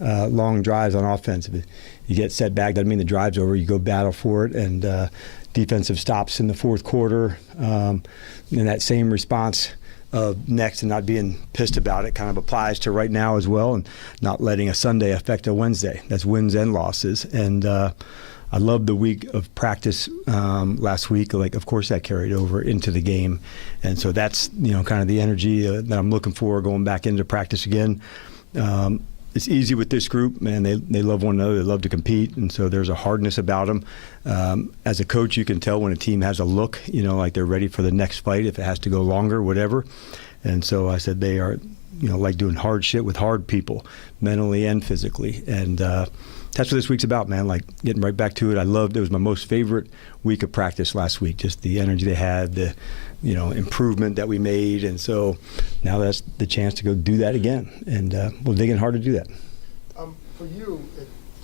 long drives on offense. If you get set back, doesn't mean the drive's over. You go battle for it, and defensive stops in the fourth quarter. And that same response of next and not being pissed about it kind of applies to right now as well, and not letting a Sunday affect a Wednesday. That's wins and losses. And I loved the week of practice last week. Like, of course, that carried over into the game. And so that's, kind of the energy that I'm looking for going back into practice again. It's easy with this group, man. They love one another. They love to compete, and so there's a hardness about them. As a coach, you can tell when a team has a look, like they're ready for the next fight, if it has to go longer, whatever. And so I said they are, like doing hard shit with hard people, mentally and physically. And that's what this week's about, man, like getting right back to it. It was my most favorite week of practice last week, just the energy they had, the improvement that we made. And so now that's the chance to go do that again. And we're digging hard to do that. For you,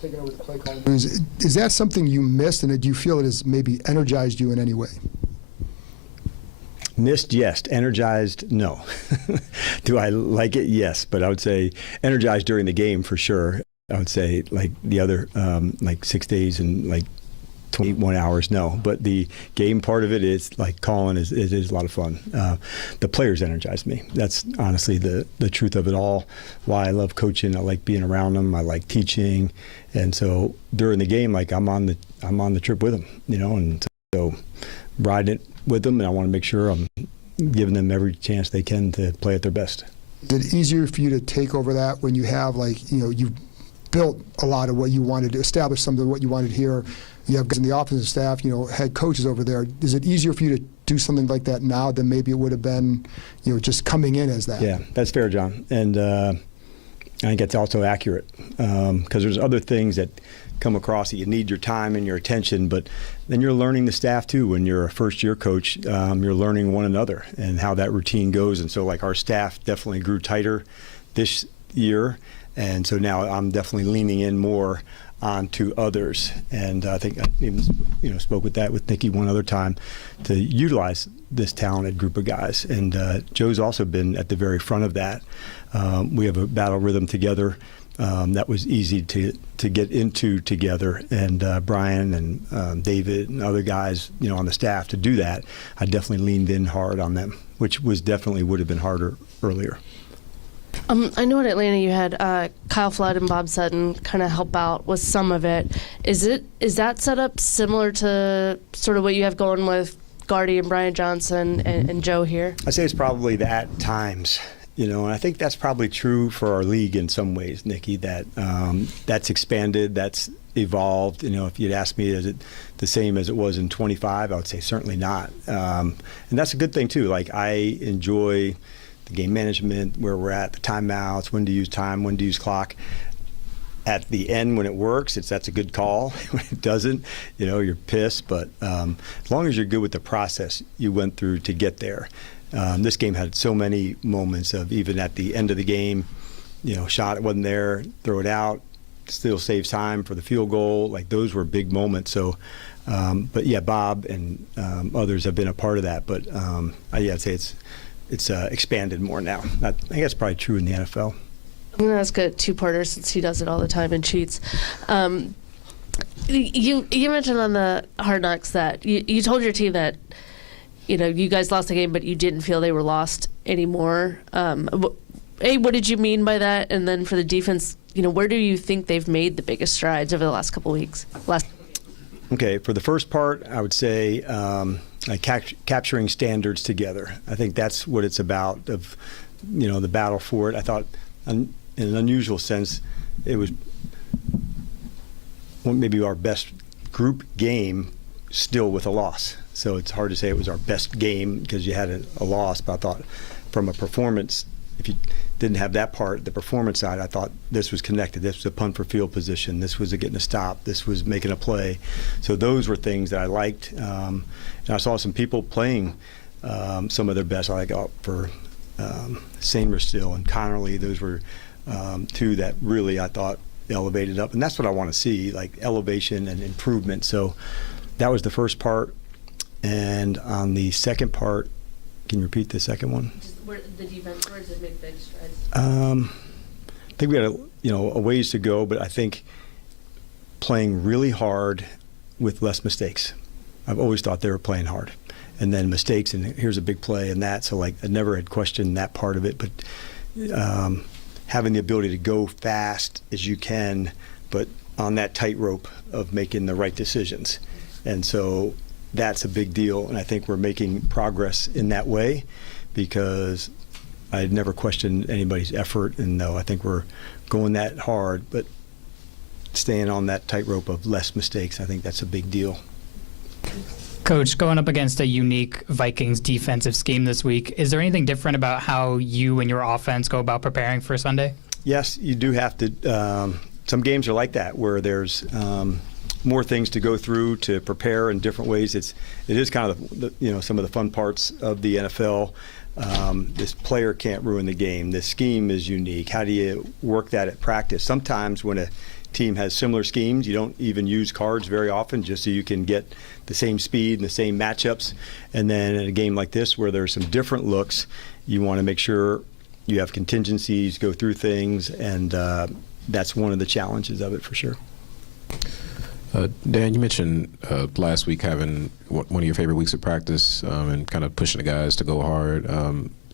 taking over the play calling, is that something you missed, and do you feel it has maybe energized you in any way? Missed, yes. Energized, no. Do I like it? Yes. But I would say energized during the game for sure. I would say like the other, like 6 days and like 21 hours, no. But the game part of it is like calling is a lot of fun. The players energize me. That's honestly the truth of it all. Why I love coaching. I like being around them. I like teaching. And so during the game, like I'm on the trip with them, and so riding it with them, and I want to make sure I'm giving them every chance they can to play at their best. Is it easier for you to take over that when you have, you've built a lot of what you wanted to establish, some of what you wanted here? You have guys in the offensive staff, head coaches over there. Is it easier for you to do something like that now than maybe it would have been, just coming in as that? Yeah, that's fair, John. And I think that's also accurate, because there's other things that come across that you need your time and your attention, but then you're learning the staff too. When you're a first-year coach, you're learning one another and how that routine goes. And so, like, our staff definitely grew tighter this year, and so now I'm definitely leaning in more onto others. And I think I even spoke with Nikki one other time to utilize this talented group of guys. And Joe's also been at the very front of that. We have a battle rhythm together. That was easy to get into together, and Brian and David and other guys, on the staff to do that. I definitely leaned in hard on them, which would have been harder earlier. I know in Atlanta you had Kyle Flood and Bob Sutton kind of help out with some of it. Is that setup similar to sort of what you have going with Gardy and Brian Johnson and Joe here? I say it's probably that at times. And I think that's probably true for our league in some ways, Nikki, that that's expanded, that's evolved. If you'd asked me, is it the same as it was in 25, I would say certainly not. And that's a good thing, too. Like, I enjoy the game management, where we're at, the timeouts, when to use time, when to use clock. At the end, when it works, that's a good call. When it doesn't, you're pissed. But as long as you're good with the process you went through to get there. This game had so many moments of, even at the end of the game, shot, it wasn't there, throw it out, still saves time for the field goal. Like, those were big moments. So, but yeah, Bob and others have been a part of that. But I'd say it's expanded more now. I think that's probably true in the NFL. I'm going to ask a two-parter since he does it all the time and cheats. You mentioned on the Hard Knocks that you told your team that you guys lost the game, but you didn't feel they were lost anymore. What did you mean by that? And then for the defense, where do you think they've made the biggest strides over the last couple weeks? Okay, for the first part, I would say capturing standards together. I think that's what it's about, of the battle for it. I thought, in an unusual sense, it was maybe our best group game still with a loss. So it's hard to say it was our best game because you had a loss, but I thought from a performance, if you didn't have that part, the performance side, I thought this was connected. This was a punt for field position. This was getting a stop. This was making a play. So those were things that I liked. And I saw some people playing some of their best. I like for Sainristil and Connerly. Those were two that really I thought elevated up. And that's what I want to see, like elevation and improvement. So that was the first part. And on the second part, can you repeat the second one? The defense, where does it make big strides? I think we had a ways to go, but I think playing really hard with less mistakes. I've always thought they were playing hard. And then mistakes, and here's a big play and that. So, like, I never had questioned that part of it. But having the ability to go fast as you can, but on that tightrope of making the right decisions. And so that's a big deal. And I think we're making progress in that way because I'd never questioned anybody's effort. And no, I think we're going that hard, but staying on that tightrope of less mistakes, I think that's a big deal. Coach, going up against a unique Vikings defensive scheme this week, is there anything different about how you and your offense go about preparing for Sunday? Yes, you do have to. Some games are like that where there's more things to go through to prepare in different ways. It is kind of some of the fun parts of the NFL. This player can't ruin the game. This scheme is unique. How do you work that at practice? Sometimes when a team has similar schemes, you don't even use cards very often just so you can get the same speed and the same matchups. And then in a game like this where there's some different looks, you want to make sure you have contingencies, go through things, and that's one of the challenges of it for sure. Dan, you mentioned last week having one of your favorite weeks of practice and kind of pushing the guys to go hard.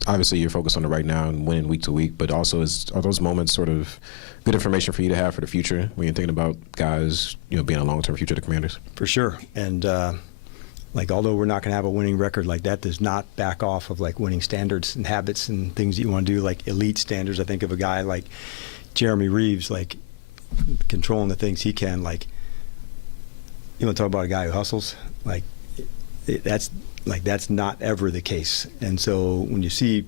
Obviously, you're focused on it right now and winning week to week, but also are those moments sort of good information for you to have for the future when you're thinking about guys, being a long-term future of the Commanders? For sure. And although we're not going to have a winning record, like that does not back off of like winning standards and habits and things that you want to do, like elite standards. I think of a guy like Jeremy Reeves, like controlling the things he can. Like, you want to talk about a guy who hustles? That's not ever the case. And so when you see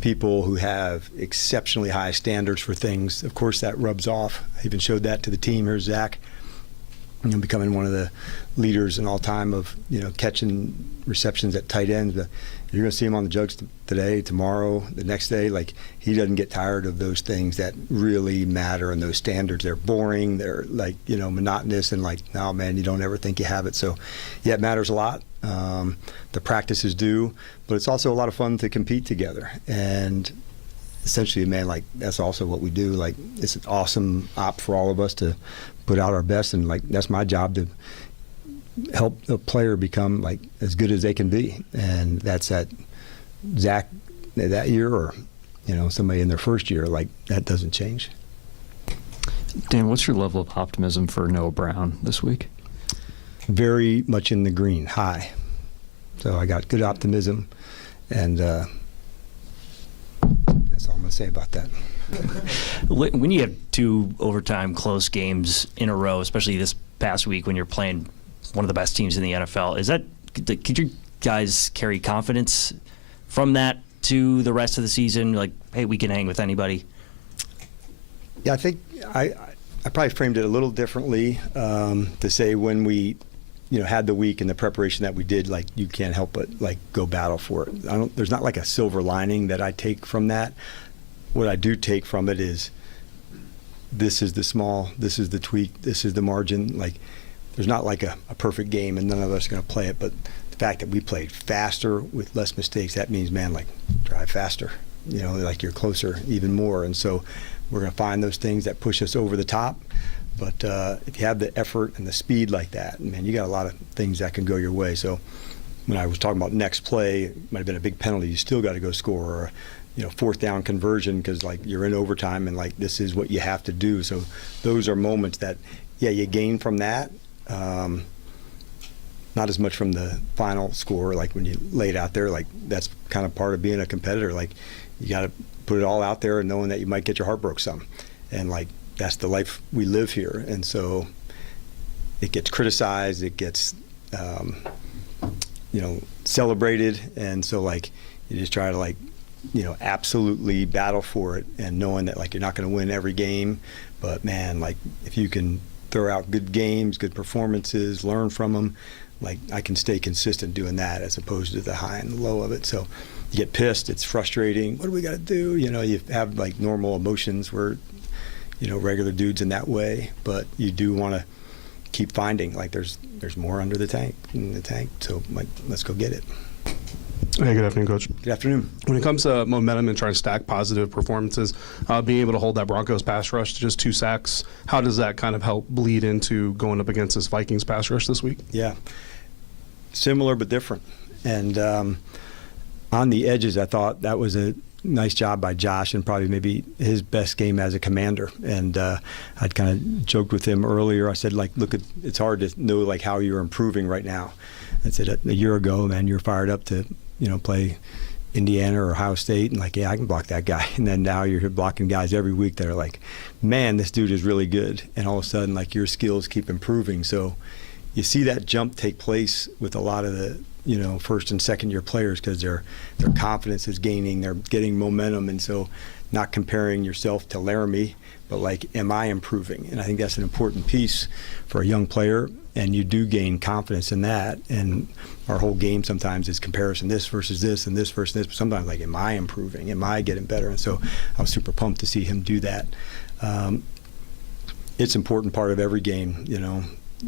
people who have exceptionally high standards for things, of course that rubs off. I even showed that to the team. Here's Zach, becoming one of the leaders in all time of catching receptions at tight ends. You're going to see him on the jugs today, tomorrow, the next day. Like, he doesn't get tired of those things that really matter, and those standards. They're boring. They're monotonous, and no, man, you don't ever think you have it. So, yeah, it matters a lot. The practices do, but it's also a lot of fun to compete together. And essentially, man, that's also what we do. It's an awesome op for all of us to put out our best, and that's my job to help a player become as good as they can be. And that's at Zach that year, or somebody in their first year. That doesn't change. Dan, what's your level of optimism for Noah Brown this week? Very much in the green, high. So I got good optimism, and that's all I'm going to say about that. When you have two overtime close games in a row, especially this past week when you're playing one of the best teams in the NFL, could you guys carry confidence from that to the rest of the season? Hey, we can hang with anybody. Yeah, I think I probably framed it a little differently to say when we had the week and the preparation that we did, you can't help but go battle for it. There's not a silver lining that I take from that. What I do take from it is this is the small, this is the tweak, this is the margin. There's not a perfect game, and none of us are going to play it, but the fact that we played faster with less mistakes, that means, man, drive faster. You're closer even more. And so we're going to find those things that push us over the top. But if you have the effort and the speed like that, man, you got a lot of things that can go your way. So when I was talking about next play, it might have been a big penalty. You still got to go score, or fourth down conversion because you're in overtime and this is what you have to do. So those are moments that, yeah, you gain from that. Not as much from the final score, when you lay it out there. That's kind of part of being a competitor. You got to put it all out there and knowing that you might get your heart broke some. And that's the life we live here. And so it gets criticized, it gets celebrated, and so you just try to absolutely battle for it, and knowing that you're not going to win every game, but man, if you can throw out good games, good performances, learn from them, I can stay consistent doing that as opposed to the high and the low of it. So you get pissed, it's frustrating. What do we got to do? You have normal emotions. We're regular dudes in that way, but you do want to keep finding there's more under the tank, in the tank. So let's go get it. Hey, good afternoon, Coach. Good afternoon. When it comes to momentum and trying to stack positive performances, being able to hold that Broncos pass rush to just 2 sacks, how does that kind of help bleed into going up against this Vikings pass rush this week? Yeah, similar but different. And on the edges, I thought that was a nice job by Josh, and probably maybe his best game as a commander. And I'd kind of joked with him earlier. I said, like, look, it's hard to know like how you're improving right now. I said a year ago, man, you're fired up to play Indiana or Ohio State, and like, yeah, I can block that guy. And then now you're blocking guys every week that are like, man, this dude is really good. And all of a sudden, like, your skills keep improving. So you see that jump take place with a lot of the first and second year players, because their confidence is gaining, they're getting momentum, and so not comparing yourself to Laramie, but like, am I improving? And I think that's an important piece for a young player, and you do gain confidence in that. And our whole game sometimes is comparison, this versus this and this versus this, but sometimes like, am I improving? Am I getting better? And so I was super pumped to see him do that. It's an important part of every game,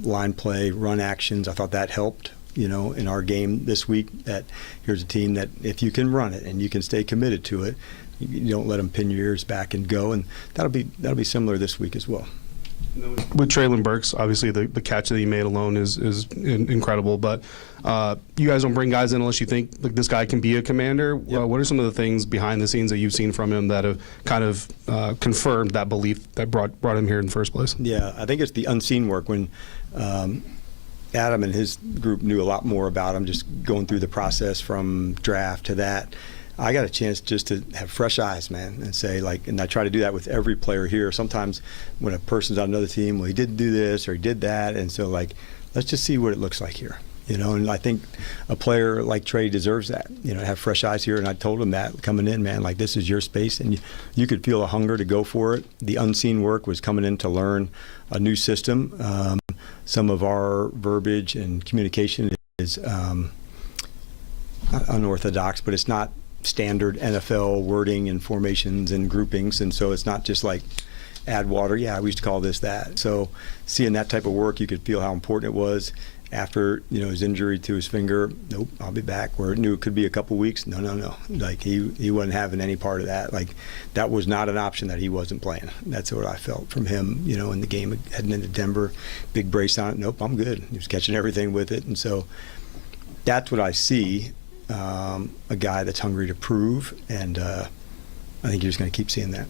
line play, run actions. I thought that helped. In our game this week, that here's a team that if you can run it and you can stay committed to it, you don't let them pin your ears back and go. And that'll be similar this week as well. With Traylon Burks, obviously the catch that he made alone is incredible. But you guys don't bring guys in unless you think like this guy can be a commander. Yep. What are some of the things behind the scenes that you've seen from him that have kind of confirmed that belief that brought him here in the first place? Yeah, I think it's the unseen work. When Adam and his group knew a lot more about him, just going through the process from draft to that. I got a chance just to have fresh eyes, man, and say, like, and I try to do that with every player here. Sometimes when a person's on another team, well, he didn't do this or he did that, and so, like, let's just see what it looks like here. And I think a player like Trey deserves that, to have fresh eyes here. And I told him that coming in, man, like, this is your space, and you could feel a hunger to go for it. The unseen work was coming in to learn a new system. Some of our verbiage and communication is not unorthodox, but it's not standard NFL wording and formations and groupings, and so it's not just like add water. Yeah, we used to call this that. So seeing that type of work, you could feel how important it was. After his injury to his finger, nope, I'll be back. Where it knew it could be a couple weeks, no. Like he wasn't having any part of that. Like that was not an option that he wasn't playing. That's what I felt from him. In the game heading into Denver, big brace on it. Nope, I'm good. He was catching everything with it, and so that's what I see. A guy that's hungry to prove, and I think you're just going to keep seeing that.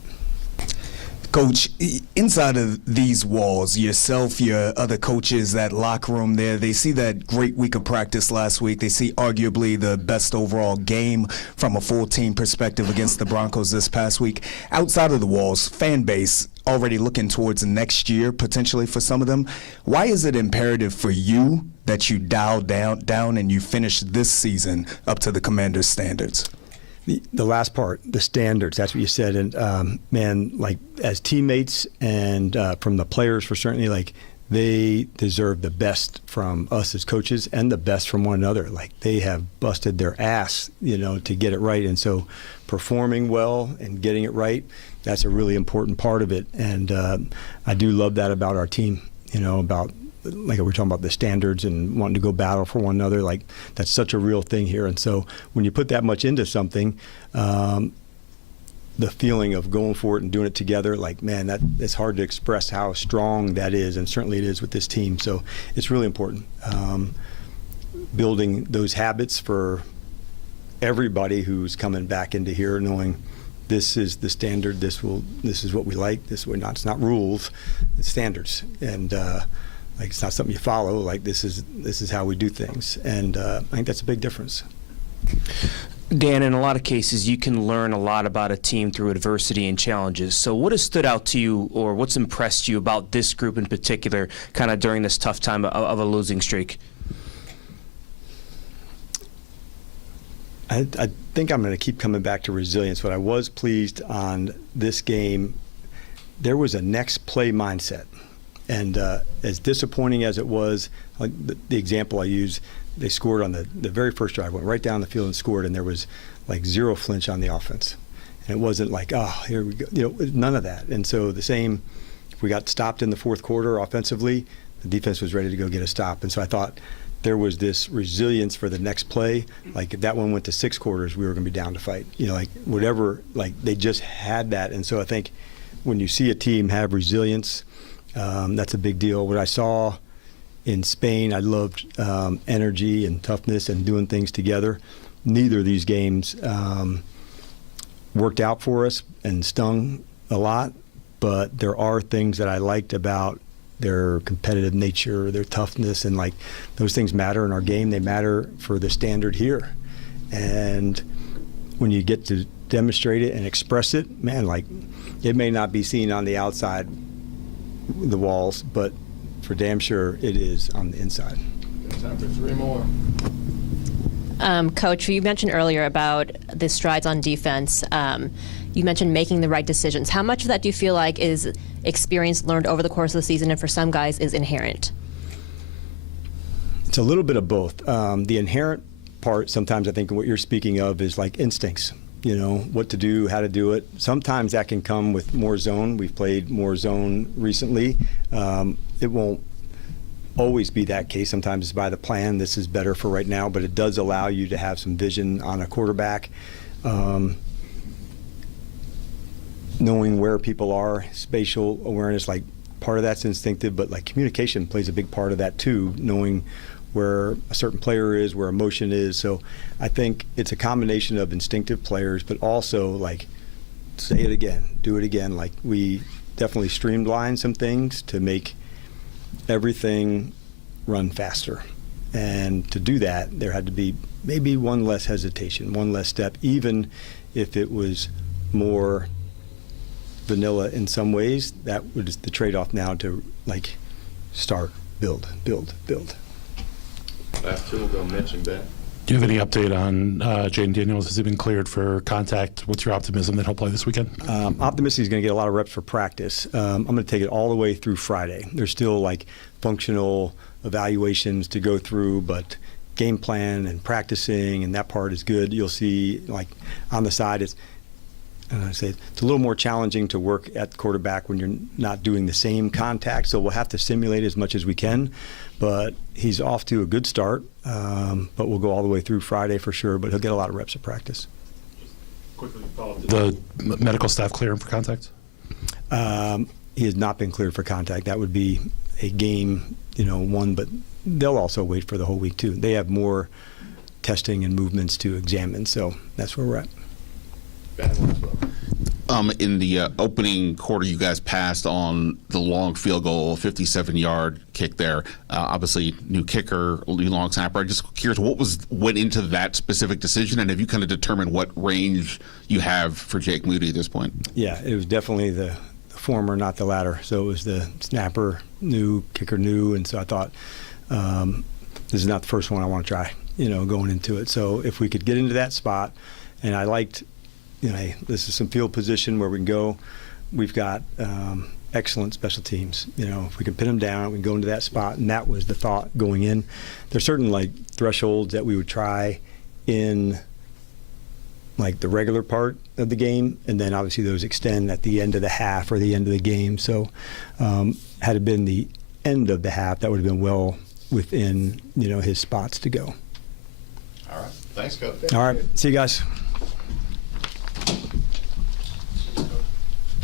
Coach, inside of these walls, yourself, your other coaches, that locker room there, they see that great week of practice last week. They see arguably the best overall game from a full team perspective against the Broncos this past week. Outside of the walls, fan base already looking towards next year potentially for some of them. Why is it imperative for you that you dial down and you finish this season up to the Commanders' standards? The last part, the standards, that's what you said. And, man, like, as teammates and from the players, for certainly, like, they deserve the best from us as coaches and the best from one another. Like, they have busted their ass, to get it right. And so performing well and getting it right, that's a really important part of it. And I do love that about our team, about, like we're talking about the standards and wanting to go battle for one another. Like, that's such a real thing here. And so when you put that much into something, the feeling of going for it and doing it together, like, man, it's hard to express how strong that is, and certainly it is with this team. So it's really important. Building those habits for everybody who's coming back into here, knowing this is the standard, this is what we like, it's not rules, it's standards. And like, it's not something you follow. Like, this is how we do things, and I think that's a big difference. Dan, in a lot of cases, you can learn a lot about a team through adversity and challenges. So what has stood out to you, or what's impressed you about this group in particular, kind of during this tough time of a losing streak? I think I'm going to keep coming back to resilience. What I was pleased on this game, there was a next play mindset. And as disappointing as it was, like the example I use, they scored on the very first drive, went right down the field and scored, and there was like zero flinch on the offense. And it wasn't like, oh, here we go, none of that. And so the same, if we got stopped in the fourth quarter offensively, the defense was ready to go get a stop. And so I thought there was this resilience for the next play. Like if that one went to 6 quarters, we were going to be down to fight. You know, like whatever, like they just had that. And so I think when you see a team have resilience, that's a big deal. What I saw in Spain, I loved energy and toughness and doing things together. Neither of these games worked out for us and stung a lot, but there are things that I liked about their competitive nature, their toughness, and like those things matter in our game. They matter for the standard here. And when you get to demonstrate it and express it, man, like it may not be seen on the outside, the walls, but for damn sure it is on the inside. Time for 3 more. Coach, you mentioned earlier about the strides on defense. You mentioned making the right decisions. How much of that do you feel like is experience learned over the course of the season, and for some guys is inherent? It's a little bit of both. The inherent part, sometimes I think what you're speaking of is like instincts, you know, what to do, how to do it. Sometimes that can come with more zone. We've played more zone recently. It won't always be that case. Sometimes it's by the plan. This is better for right now, but it does allow you to have some vision on a quarterback. Knowing where people are, spatial awareness, like part of that's instinctive, but like communication plays a big part of that too, knowing where a certain player is, where emotion is. So I think it's a combination of instinctive players, but also like say it again, do it again. Like we definitely streamlined some things to make everything run faster. And to do that, there had to be maybe one less hesitation, one less step, even if it was more vanilla in some ways. That was the trade-off now to like start, build. Last 2 will go Mitch and Ben. Do you have any update on Jaden Daniels? Has he been cleared for contact? What's your optimism that he'll play this weekend? Optimistic he's going to get a lot of reps for practice. I'm going to take it all the way through Friday. There's still like functional evaluations to go through, but game plan and practicing and that part is good. You'll see like on the side it's a little more challenging to work at quarterback when you're not doing the same contact. So we'll have to simulate as much as we can. But he's off to a good start. But we'll go all the way through Friday for sure. But he'll get a lot of reps of practice. Quickly follow up. The medical staff clear him for contact? He has not been cleared for contact. That would be a game, one. But they'll also wait for the whole week too. They have more testing and movements to examine. So that's where we're at. In the opening quarter, you guys passed on the long field goal, 57-yard kick there. Obviously, new kicker, new long snapper. I'm just curious, what went into that specific decision, and have you kind of determined what range you have for Jake Moody at this point? Yeah, it was definitely the former, not the latter. So it was the snapper new, kicker new, and so I thought this is not the first one I want to try, going into it. So if we could get into that spot, and I liked. Hey, this is some field position where we can go. We've got excellent special teams. If we can pin them down, we can go into that spot, and that was the thought going in. There's certain thresholds that we would try in the regular part of the game, and then obviously those extend at the end of the half or the end of the game. So had it been the end of the half, that would have been well within his spots to go. All right. Thanks, Coach. All right. See you guys.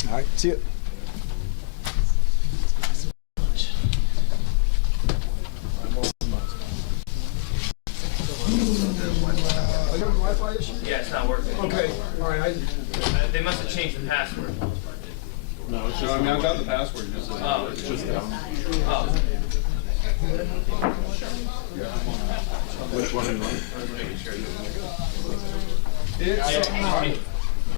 All right, see you. Yeah, it's not working. Okay, all right. They must have changed the password. No, it's just, I've got the password. It's just Which one? It's